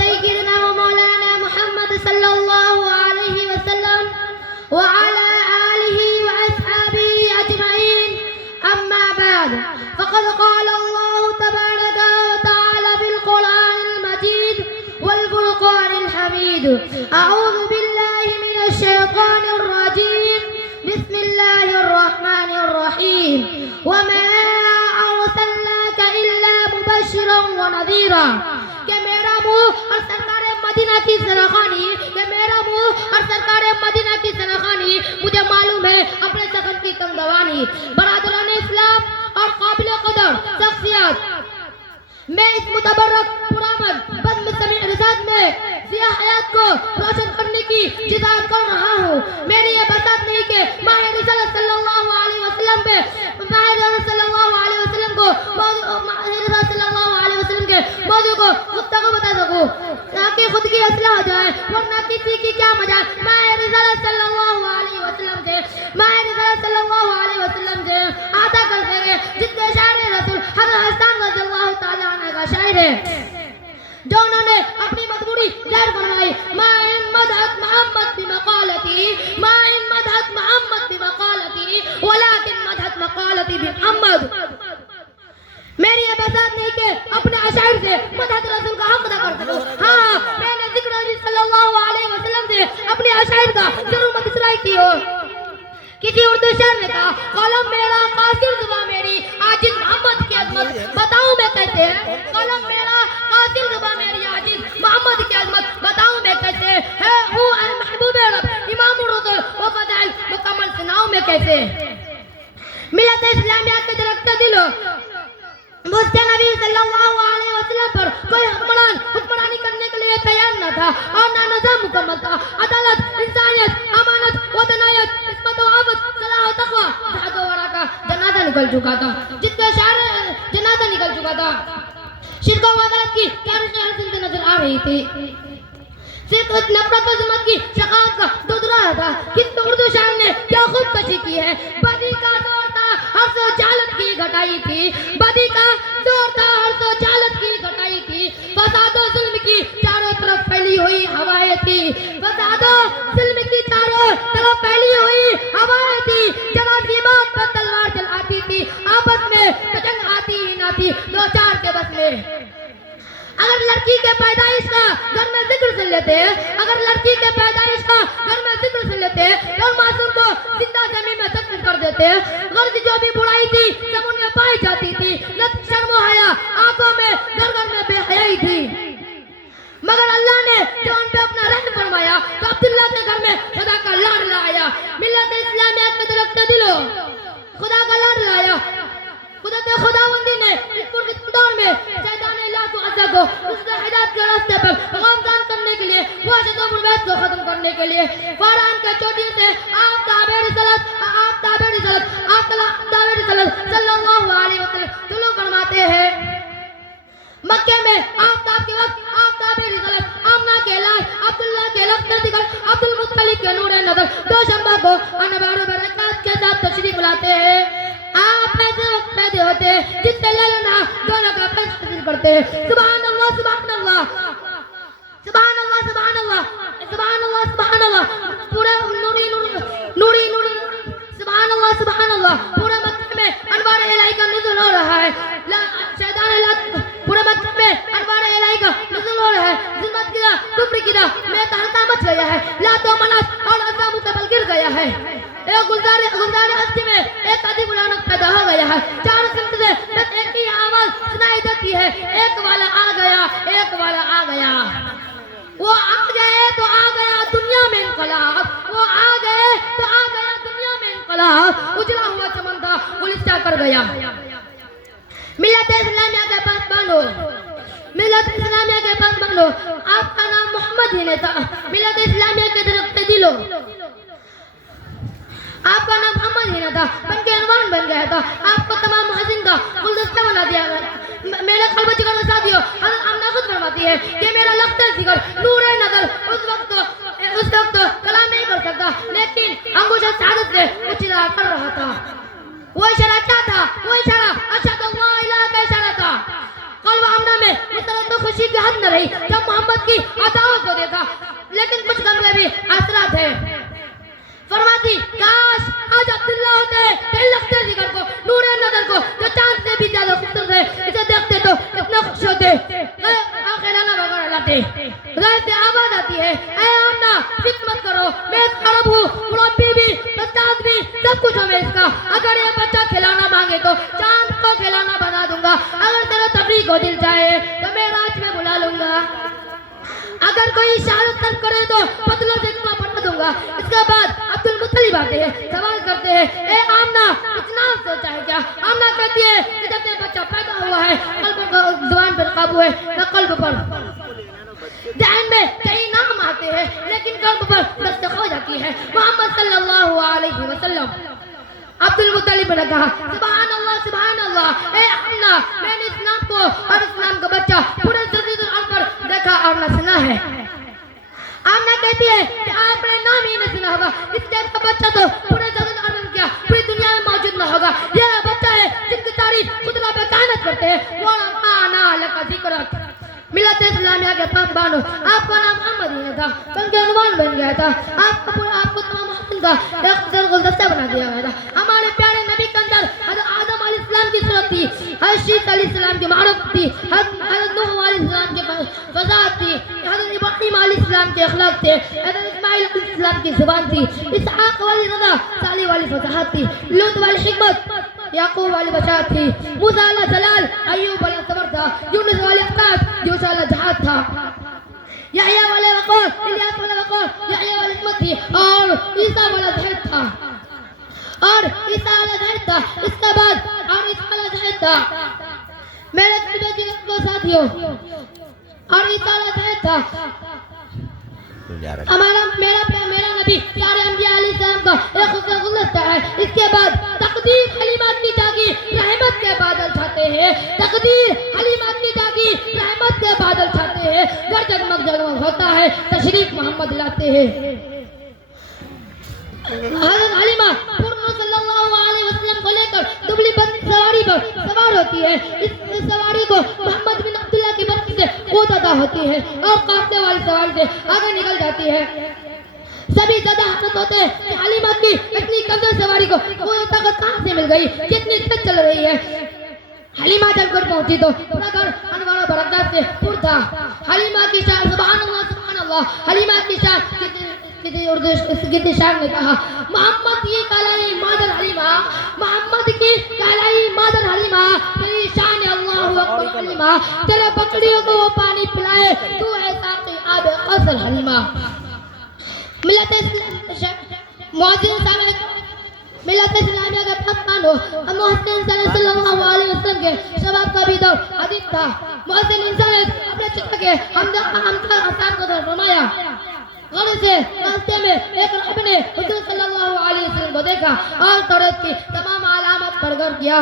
सय्यिदना व मौलाना मुहम्मद सल्लल्लाहु अलैहि वसल्लम व अला आलिहि व अस्हाबिही अजमईन अम्मा बाद फ़क़द क़ाल अल्लाहु तबारक व तआला फ़िल क़ुरआनिल मजीद वल फ़ुरक़ानिल हमीद अऊज़ु बिल्लाहि मिनश शैतानिर रजीम बिस्मिल्लाहिर रहमानिर रहीम व मा अरसलनाका इल्ला मुबश्शिरन व नज़ीरा कि मेरा मुँह और सरकार मदीना की सराखानी कि मेरा मुँह और सरकार मदीना की सराखानी मुझे मालूम है अपने सखन की तंगदवानी बरादरान इस्लाम और काबिल कदर शख्सियत मैं इस मुतबर्रक पुरामद बदमसमी रिसात में जिया हयात को रोशन करने की जिदात कर रहा हूँ। मेरी ये बसात नहीं कि माह रिसालत सल्लल्लाहु अलैहि वसल्लम पे माह रिसालत सल्लल्लाहु अलैहि वसल्लम को माह रिसालत सल्लल्लाहु अलैहि वसल्लम के मौजू को गुफ्तगू बता सकूँ ताकि खुद की असलाह हो जाए वरना किसी की क्या मजाक। माह रिसालत सल्लल्लाहु अलैहि वसल्लम से माह रिसालत सल्लल्लाहु अलैहि वसल्लम से आता कर देंगे जितने शायर रसूल हज़रत हसन रज़ियल्लाहु ताला अन्हु का शायर है जो उन्होंने अपनी मजबूरी जाहिर फरमाई माइन मदहत मोहम्मद बिमक़ालती माइन मदहत मोहम्मद बिमक़ालती वलाकिन मदहत मक़ालती बिमुहम्मद। मेरी ये बसात नहीं कि अपने अशायर से मदहत रसूल का हक अदा कर सकूं। हाँ मैंने जिक्र नबी सल्लल्लाहु अलैहि वसल्लम से अपने अशायर का जरूर मदसराई की हो। किसी उर्दू शायर ने कहा कलम मेरा कासिर ज़ुबान मेरी आजिज़ मोहम्मद की अज़मत बताऊं मैं कैसे है। कलम मेरा कासिर ज़ुबान मेरी आजिज़ मोहम्मद की अज़मत बताऊं मैं कैसे है। हूँ महबूब रब इमामुर रसूल व फ़ज़ाइल मुकम्मल सुनाऊं मैं कैसे। मिल्लत इस्लामिया के दरख्त दिलो मुझसे नबी सल्लल्लाहु अलैहि वसल्लम पर कोई हुक्मरानी करने के लिए तैयार न था और ना निज़ाम मुकम्मल था। अदालत इंसानियत अमानत वतनायत इस्मत व आफत सलाह व तक़वा जहाद व वरा का जनाजा निकल चुका था जिसका शायर जनाजा निकल चुका था। शिरक व गलत की तारीख़ हसन से नजर आ रही थी। सिर्फ नफरत व ज़ुल्मत की शकावत का दूध रहा था। किस उर्दू शायर ने क्या खूबकशी की है। बदी का दौर था हर सो जालत की घटाई थी बदी का दौर था हर सो जालत की घटाई थी फसाद व जुल्म की चारों तरफ फैली हुई हवाएं थी फसाद व जुल्म की चारों तरफ फैली हुई हवाएं थी। जरा सी बात पर तलवार चलाती थी आपस में तो जंग आती ही ना थी दो चार के बस में। अगर लड़की के पैदाइश का घर में जिक्र सुन लेते अगर लड़की के पैदाइश का घर में जिक्र सुन लेते और मासूम को जिंदा जमीन में दफन कर देते गर्द जो भी बुराई थी सब उनमें पाई जाती थी न शर्म हया आंखों में घर घर में बेहयाई थी। मगर अल्लाह ने जो उन पे अपना रहम फरमाया तो अब्दुल्ला के घर में खुदा का लाड लाया। मिल्लत इस्लामिया में दरख्त दिलो खुदा का लाड लाया। खुदावंदी ने इस दौर में शैतान लात को उसने हिदायत के रास्ते पर गामजान करने के लिए वाशद व मुर्बत को खत्म करने के लिए फरहान के चोटी से आप ताबे रिसालत सल्लल्लाहु अलैहि वसल्लम तुलू फरमाते हैं। मक्के में आफ्ताब के वक्त आफ्ताब रिसालत आमना के लाल अब्दुल्ला के लफ्ज़ दिगर अब्दुल मुत्तलिब के नूर नजर दो शंबा को अनवार बरकत के साथ तशरीफ लाते हैं। आप पैदे होते जिससे ललना दोनों का फैसला करते हैं। सुभान अल्लाह सुभान अल्लाह सुभान अल्लाह सुभान अल्लाह सुभान अल्लाह सुभान अल्लाह पूरे नूरी नूरी नूरी सुभान अल्लाह पूरे मक्के में अनवार इलाही का नुज़ुल हो रहा है। शैतान पूरे मक्के में अनवार इलाही का नुज़ुल हो रहा है। ज़ुल्मत गिरा कुफ्र गिरा में तहलका मच गया है। लात व मनात और अज़ा मुतबल गिर गया है। एक गुलजार हस्ती में एक अदीब रौनक पैदा हो गया है। चारों सिमत से बस एक ही आवाज सुनाई देती है एक वाला आ गया एक वाला आ गया। वो आ गए तो आ गया दुनिया में इनकलाब वो आ गए तो आ गया दुनिया में इनकलाब उजला हुआ चमन था गुलिस्ता कर गया। मिल्लत इस्लामिया के पास बांधो मिल्लत इस्लामिया के पास बांधो आपका नाम मोहम्मद ही नहीं था। मिल्लत इस्लामिया के दरख्त दिलो आपका नाम मोहम्मद ही ना था बन के अनवान बन गया था। आपको तमाम मुहसिन का गुलदस्ता बना दिया गया। मेरे खलबत जिगर में साथियों हज़रत आमना खुद फरमाती है कि मेरा लख्त जिगर नूर नज़र उस वक्त कलाम नहीं कर सकता लेकिन अंगूठा शहादत से इशारा कर रहा था। वो इशारा क्या था? वो इशारा अशहदु अल्ला इलाहा का इशारा था। कल्ब आमना में खुशी की हद न रही जब मोहम्मद की अदाओं को देखा, लेकिन कुछ दम में भी असरात है। फरमाती काश आज अब्दुल्ला होते तेरे लगते जिगर को, नूर नजर को, जो चांद से भी ज्यादा खूबसूरत है, इसे देखते तो कितना खुश होते, आंखें लाना वगैरह लाते। गैर से आवाज आती है, ऐ आमना फिक्र मत करो, मैं अरब हूँ, मुरब्बी भी, उस्ताद भी, सब कुछ हूँ मैं इसका। अगर ये बच्चा खिलौना मांगे तो चांद को खिलौना बना दूंगा, अगर तेरा तफरीक को दिल चाहे तो मैं रात में बुला लूंगा, अगर कोई शहादत तलब करे तो पतलों से इतना पढ़ा दूंगा। इसके बाद अब्दुल मुत्तलिब आते हैं, सवाल करते हैं, ए आमना इतना सोचा है क्या? आमना कहती है कि जब से बच्चा पैदा हुआ है कल्ब पर, जुबान पर काबू है न कल्ब पर। ध्यान में कई नाम आते हैं लेकिन कल्ब पर दस्तक हो जाती है मोहम्मद सल्लल्लाहु अलैहि वसल्लम। अब्दुल मुत्तलिब ने कहा सुभान अल्लाह, ए आमना मैंने इस्लाम को और इस्लाम का बच्चा पूरे जदीदुल अर्द पर देखा और न सुना है। आमना कहती है कि आपने नाम ही नहीं सुना होगा, इस जैसा बच्चा तो पूरे जदीदुल अर्द में क्या पूरी दुनिया में मौजूद न होगा। यह बच्चा है जिसकी तारीफ खुदा पे कायनात करते हैं। वो आना लका जिक्र मिलत इस्लामिया के पास बानो, आपका नाम मोहम्मद ही था, बल्कि अनुमान बन गया था। आपको तमाम मोहम्मद का एक गुलदस्ता बना दिया गया था। हमारे प्यारे नबी के अंदर हज़रत आदम अलैहिस्सलाम की सूरत थी, हज़रत शीस अलैहिस्सलाम की मारूफ थी, हज़रत नूह अलैहिस्सलाम की फज़ात थी, हज़रत इब्राहीम अलैहिस्सलाम के अखलाक थे, हज़रत इस्माइल अलैहिस्सलाम की ज़ुबान थी, इसहाक वाली रज़ा, साली वाली फज़ाहत थी, लूत वाली हिकमत, याकूब वाली बशारत थी, मूसा वाला जलाल, अय्यूब वाला सबर था, यूनुस वाला अक़ाद, यूशा वाला जहाद था, यहया वाले वक़ार, इलियास वाला वक़ार, यहया वाली हिकमत थी, और ईसा वाला ज़हद था, और ईसा वाला ज़हद था। इसके बाद और ईसा वाला ज़हद था मेरे कल्बे की साथियों, और ईसा वाला ज़हद था हमारा मेरा नबी सारे अंबिया अलैहिस्सलाम का एक गुलदस्ता है। इसके बाद तकदीर हलीमा की जागी रहमत के बादल छाते हैं, तकदीर हलीमा की जागी रहमत के बादल छाते हैं, घर जगमग होता है, तशरीफ मोहम्मद लाते हैं। हज़रत हलीमा सल्लल्लाहु अलैहि वसल्लम को लेकर दुबली सवारी पर सवार होती है। इस सवारी को मोहम्मद बिन अब्दुल्ला की बस्ती से कूद अदा होती है और काफले वाली सवारी से आगे निकल जाती है। सभी ज्यादा हसरत होते हैं कि हलीमा की इतनी कमजोर सवारी को वो ताकत कहां से मिल गई, कितनी तेज चल रही है। हलीमा जब घर पहुंची तो पूरा घर अनवार बरकत से पुर था। हलीमा की शान सुभान अल्लाह, हलीमा की शान उर्दू की शान ने कहा मोहम्मद ये कालाई मादर हलीमा, मोहम्मद की कालाई मादर हलीमा, तेरी शान अल्लाहु अकबर हलीमा, तेरे बकरियों को वो पानी पिलाए, तू ऐसा कि आब कौसर हलीमा। मिलत मिलत इस्लामिया का पहचान हो मोहसिन सल्लल्लाहु अलैहि वसल्लम के शबाब का भी दौर अदीब था। मोहसिन इंसान अपने चित्र के हमका आसान को फरमाया। गले से रास्ते में एक राहब ने हुजूर सल्लल्लाहु अलैहि वसल्लम को देखा और तौरात की तमाम अलामत पर गौर किया।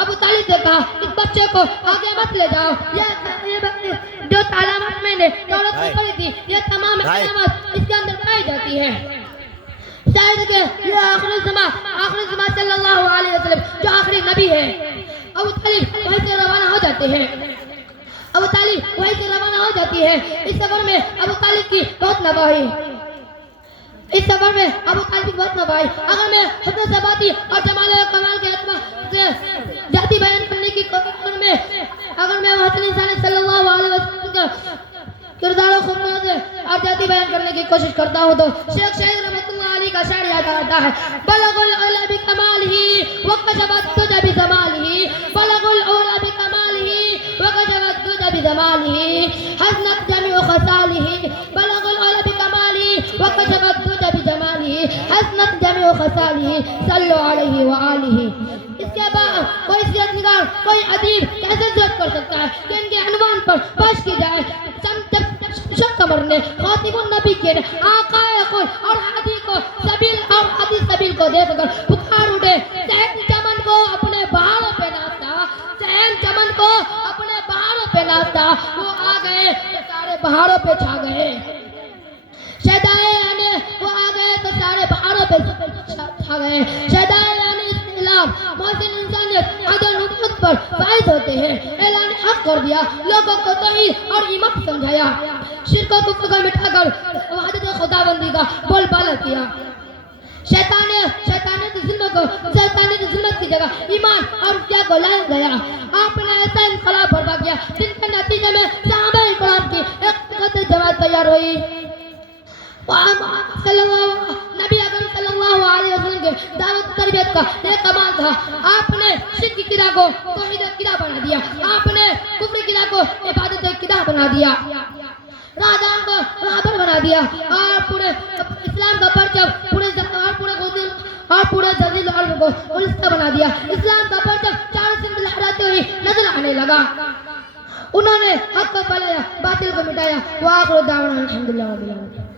अबू तालिब ने कहा इस बच्चे को आगे मत ले जाओ, ये जो अलामत मैंने तौरात में पढ़ी थी ये तमाम अलामत इसके अंदर पाई जाती है। शायद के ये आखिरी ज़मा सल्लल्लाहु अलैहि वसल्लम जो आखिरी नबी है। अबू तालिब वहीं से रवाना हो जाते हैं। अबू तालिब वहीं से रवाना हो जाती है। इस सफर में अबू तालिब की बहुत नवाही, इस सफर में अबू तालिब की बहुत नवाही। अगर मैं हुस्न सबाती और जमाल और कमाल के एतबार से जाति बयान करने की कोशिश में अगर मैं हसन इंसान सल्लल्लाहु अलैहि वसल्लम का किरदार और खूबियत और जाति बयान करने की कोशिश करता हूँ तो शेख शाहिद रहमतुल्लाह अलैह का शायर याद आता है। बलगुल उला बि कमालिही व कशफत तुजा बि जमालिही, बलगुल उला बि कमालिही व कशफत तुजा बि जमालिही, हसनत जमीउ खसालिही, बलगुल उला बि कमालिही व कशफत तुजा बि जमालिही, हसनत जमीउ खसालिही, सल्लु अलैहि व आलिही। इसके बाद कोई सियासतदान कोई अदीब कैसे जज कर सकता है कि इनके अनवान पर बहस की जाए। कमर ने खातिमुन नबी के आकाए कुल और हादी को सबील और हादी सबील को देखकर पुकार उठे। सहन चमन को अपने बहारों पे नाचता, सहन चमन को अपने बहारों पे नाचता, वो आ गए तो सारे बहारों पे छा गए। शहदाए आने वो आ गए तो सारे बहारों पे छा गए। शहदाए आने इस्लाम मोहसिन इंसानियत अदल नुबुवत पर फायद होते हैं, ऐलान हक हक कर दिया, लोगों को तौहीद और ईमान समझाया, शिर्क और कुफ्र को मिटाकर वहदत खुदाबंदी का बोलबाला किया। शैतानियत जुल्मत की जगह ईमान और त्याग को लाया गया। आपने ऐसा इनकलाब बर्पा किया जिनके नतीजे में सहाबाए किराम की एक जमात तैयार हुई। नबी अकरम सल्लल्लाहु अलैहि वसल्लम के दावत तरबियत का एक कमाल था। आपने शिर्क की किला को तौहीद की किला बना दिया, आपने कुफ्र की किला को इबादत की किला बना दिया, राहदान को राहबर बना दिया और पूरे इस्लाम का परचम पूरे जजील अर्ज़ को उल्टा बना दिया। इस्लाम का परचम चारों सिंध लहराते हुए नजर आने लगा। उन्होंने हक को फैलाया, बातिल को मिटाया। वाह दावना अल्हम्दुलिल्लाह।